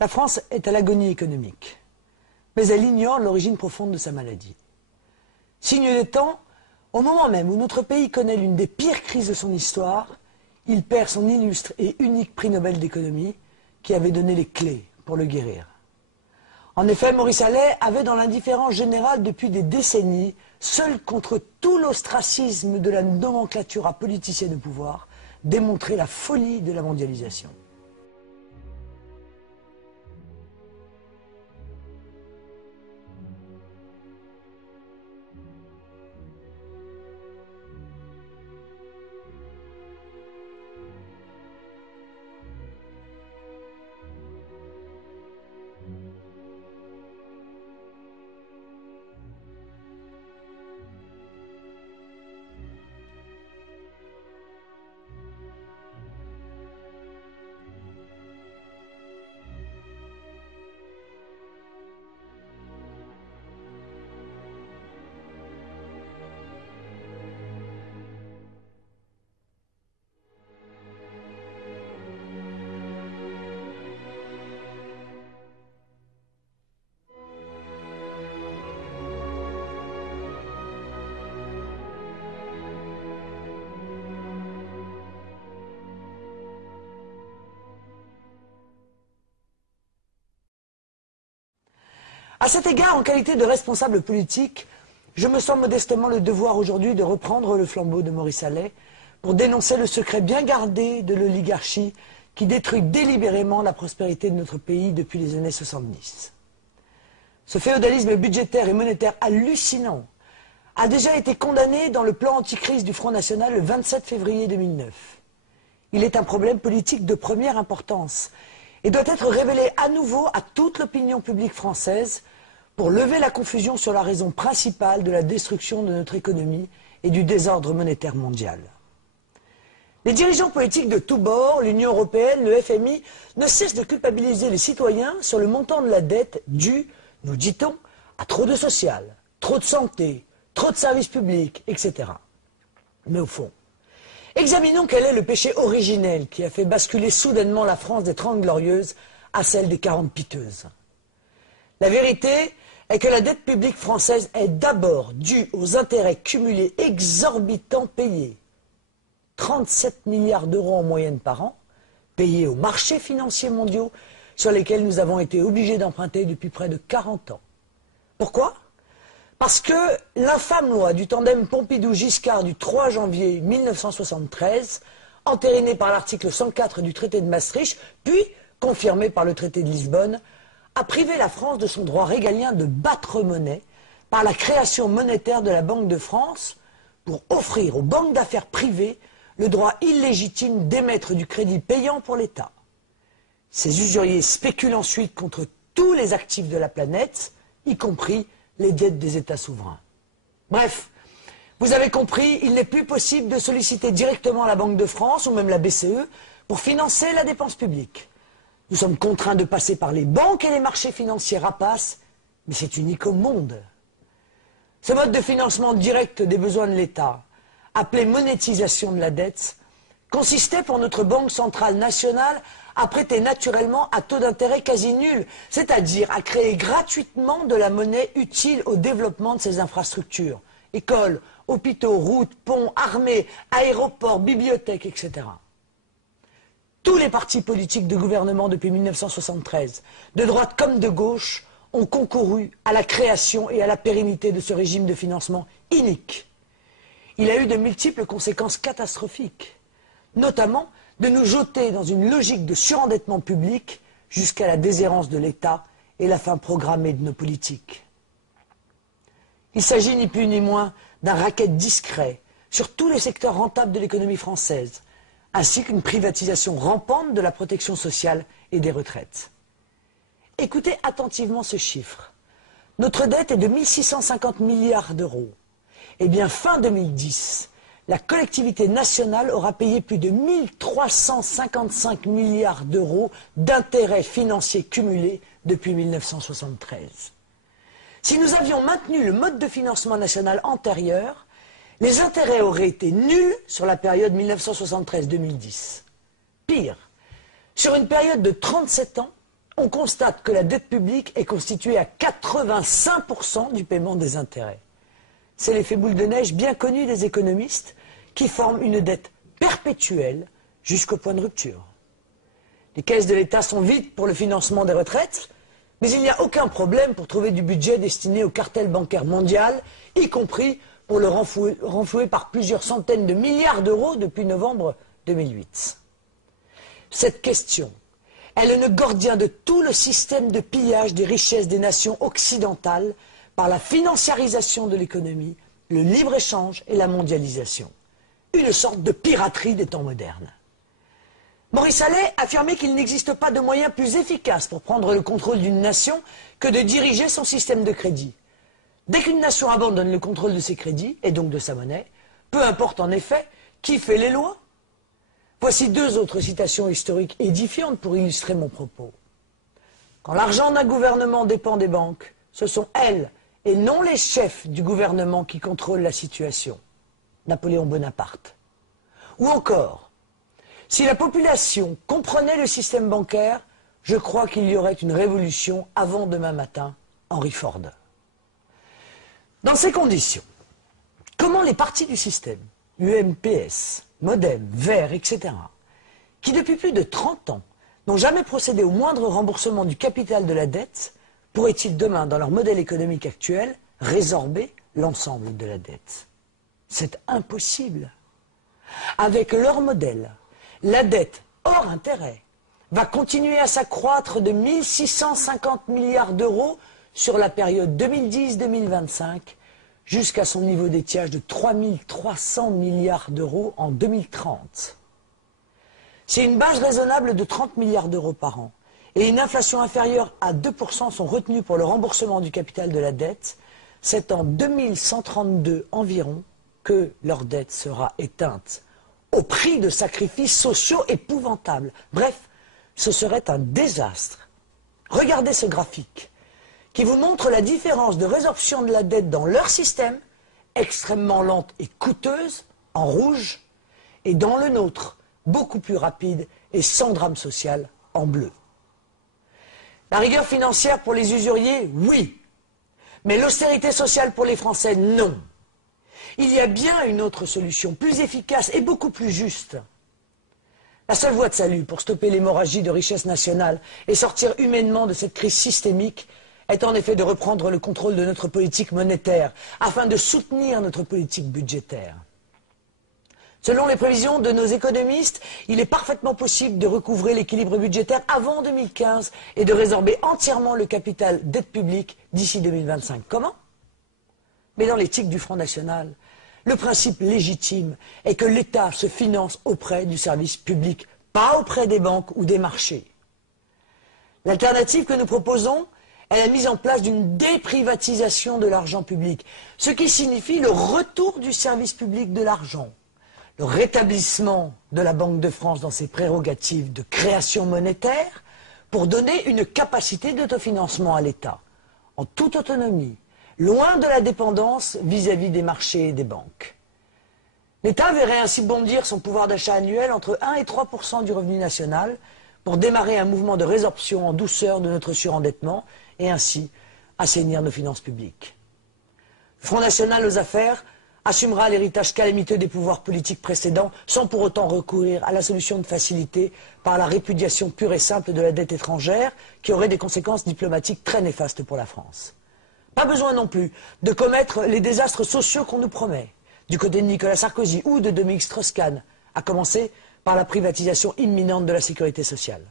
La France est à l'agonie économique, mais elle ignore l'origine profonde de sa maladie. Signe des temps, au moment même où notre pays connaît l'une des pires crises de son histoire, il perd son illustre et unique prix Nobel d'économie qui avait donné les clés pour le guérir. En effet, Maurice Allais avait dans l'indifférence générale depuis des décennies, seul contre tout l'ostracisme de la nomenclature politicienne au pouvoir, démontré la folie de la mondialisation. À cet égard, en qualité de responsable politique, je me sens modestement le devoir aujourd'hui de reprendre le flambeau de Maurice Allais pour dénoncer le secret bien gardé de l'oligarchie qui détruit délibérément la prospérité de notre pays depuis les années 70. Ce féodalisme budgétaire et monétaire hallucinant a déjà été condamné dans le plan anticrise du Front National le 27 février 2009. Il est un problème politique de première importance et doit être révélé à nouveau à toute l'opinion publique française pour lever la confusion sur la raison principale de la destruction de notre économie et du désordre monétaire mondial. Les dirigeants politiques de tous bords, l'Union européenne, le FMI, ne cessent de culpabiliser les citoyens sur le montant de la dette due, nous dit-on, à trop de social, trop de santé, trop de services publics, etc. Mais au fond, examinons quel est le péché originel qui a fait basculer soudainement la France des 30 glorieuses à celle des 40 piteuses. La vérité est que la dette publique française est d'abord due aux intérêts cumulés exorbitants payés. 37 milliards d'euros en moyenne par an, payés aux marchés financiers mondiaux sur lesquels nous avons été obligés d'emprunter depuis près de 40 ans. Pourquoi ? Parce que l'infâme loi du tandem Pompidou-Giscard du 3 janvier 1973, entérinée par l'article 104 du traité de Maastricht, puis confirmée par le traité de Lisbonne, a privé la France de son droit régalien de battre monnaie par la création monétaire de la Banque de France pour offrir aux banques d'affaires privées le droit illégitime d'émettre du crédit payant pour l'État. Ces usuriers spéculent ensuite contre tous les actifs de la planète, y compris les dettes des États souverains. Bref, vous avez compris, il n'est plus possible de solliciter directement la Banque de France ou même la BCE pour financer la dépense publique. Nous sommes contraints de passer par les banques et les marchés financiers rapaces, mais c'est unique au monde. Ce mode de financement direct des besoins de l'État, appelé monétisation de la dette, consistait pour notre Banque centrale nationale à prêter naturellement à taux d'intérêt quasi nul, c'est-à-dire à créer gratuitement de la monnaie utile au développement de ces infrastructures, écoles, hôpitaux, routes, ponts, armées, aéroports, bibliothèques, etc. Tous les partis politiques de gouvernement depuis 1973, de droite comme de gauche, ont concouru à la création et à la pérennité de ce régime de financement inique. Il a eu de multiples conséquences catastrophiques, notamment de nous jeter dans une logique de surendettement public jusqu'à la déshérence de l'État et la fin programmée de nos politiques. Il s'agit ni plus ni moins d'un racket discret sur tous les secteurs rentables de l'économie française, ainsi qu'une privatisation rampante de la protection sociale et des retraites. Écoutez attentivement ce chiffre. Notre dette est de 1 650 milliards d'euros. Eh bien, fin 2010, la collectivité nationale aura payé plus de 1 355 milliards d'euros d'intérêts financiers cumulés depuis 1973. Si nous avions maintenu le mode de financement national antérieur, les intérêts auraient été nuls sur la période 1973-2010. Pire, sur une période de 37 ans, on constate que la dette publique est constituée à 85% du paiement des intérêts. C'est l'effet boule de neige bien connu des économistes qui forment une dette perpétuelle jusqu'au point de rupture. Les caisses de l'État sont vides pour le financement des retraites, mais il n'y a aucun problème pour trouver du budget destiné au cartel bancaire mondial, y compris pour le renflouer par plusieurs centaines de milliards d'euros depuis novembre 2008. Cette question est le nœud gordien de tout le système de pillage des richesses des nations occidentales par la financiarisation de l'économie, le libre-échange et la mondialisation. Une sorte de piraterie des temps modernes. Maurice Allais affirmait qu'il n'existe pas de moyen plus efficace pour prendre le contrôle d'une nation que de diriger son système de crédit. Dès qu'une nation abandonne le contrôle de ses crédits, et donc de sa monnaie, peu importe en effet qui fait les lois. Voici deux autres citations historiques édifiantes pour illustrer mon propos. Quand l'argent d'un gouvernement dépend des banques, ce sont elles et non les chefs du gouvernement qui contrôlent la situation. Napoléon Bonaparte. Ou encore, si la population comprenait le système bancaire, je crois qu'il y aurait une révolution avant demain matin, Henry Ford. Dans ces conditions, comment les partis du système, UMPS, Modem, Vert, etc., qui depuis plus de 30 ans n'ont jamais procédé au moindre remboursement du capital de la dette, pourraient-ils demain, dans leur modèle économique actuel, résorber l'ensemble de la dette? C'est impossible. Avec leur modèle, la dette hors intérêt va continuer à s'accroître de 1 650 milliards d'euros sur la période 2010-2025 jusqu'à son niveau d'étiage de 3 300 milliards d'euros en 2030. Si une base raisonnable de 30 milliards d'euros par an et une inflation inférieure à 2% sont retenues pour le remboursement du capital de la dette, c'est en 2132 environ que leur dette sera éteinte, au prix de sacrifices sociaux épouvantables. Bref, ce serait un désastre. Regardez ce graphique qui vous montre la différence de résorption de la dette dans leur système, extrêmement lente et coûteuse, en rouge, et dans le nôtre, beaucoup plus rapide et sans drame social, en bleu. La rigueur financière pour les usuriers, oui, mais l'austérité sociale pour les Français, non. Il y a bien une autre solution, plus efficace et beaucoup plus juste. La seule voie de salut pour stopper l'hémorragie de richesse nationale et sortir humainement de cette crise systémique est en effet de reprendre le contrôle de notre politique monétaire afin de soutenir notre politique budgétaire. Selon les prévisions de nos économistes, il est parfaitement possible de recouvrer l'équilibre budgétaire avant 2015 et de résorber entièrement le capital dette publique d'ici 2025. Comment? Mais dans l'éthique du Front National, le principe légitime est que l'État se finance auprès du service public, pas auprès des banques ou des marchés. L'alternative que nous proposons est la mise en place d'une déprivatisation de l'argent public, ce qui signifie le retour du service public de l'argent, le rétablissement de la Banque de France dans ses prérogatives de création monétaire pour donner une capacité d'autofinancement à l'État, en toute autonomie, loin de la dépendance vis-à-vis des marchés et des banques. L'État verrait ainsi bondir son pouvoir d'achat annuel entre 1 et 3% du revenu national pour démarrer un mouvement de résorption en douceur de notre surendettement et ainsi assainir nos finances publiques. Le Front National aux affaires assumera l'héritage calamiteux des pouvoirs politiques précédents sans pour autant recourir à la solution de facilité par la répudiation pure et simple de la dette étrangère qui aurait des conséquences diplomatiques très néfastes pour la France. Pas besoin non plus de commettre les désastres sociaux qu'on nous promet, du côté de Nicolas Sarkozy ou de Dominique Strauss-Kahn, à commencer par la privatisation imminente de la sécurité sociale.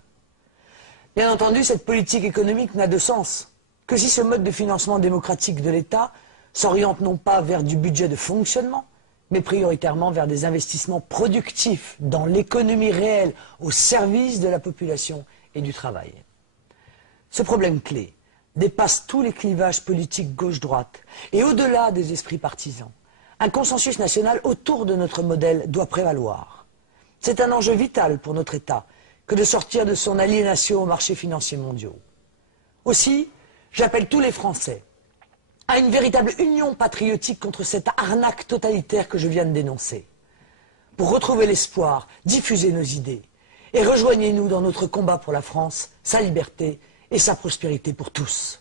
Bien entendu, cette politique économique n'a de sens que si ce mode de financement démocratique de l'État s'oriente non pas vers du budget de fonctionnement, mais prioritairement vers des investissements productifs dans l'économie réelle au service de la population et du travail. Ce problème clé dépasse tous les clivages politiques gauche-droite et au-delà des esprits partisans. Un consensus national autour de notre modèle doit prévaloir. C'est un enjeu vital pour notre État que de sortir de son aliénation aux marchés financiers mondiaux. Aussi, j'appelle tous les Français à une véritable union patriotique contre cette arnaque totalitaire que je viens de dénoncer. Pour retrouver l'espoir, diffuser nos idées et rejoignez-nous dans notre combat pour la France, sa liberté et sa prospérité pour tous.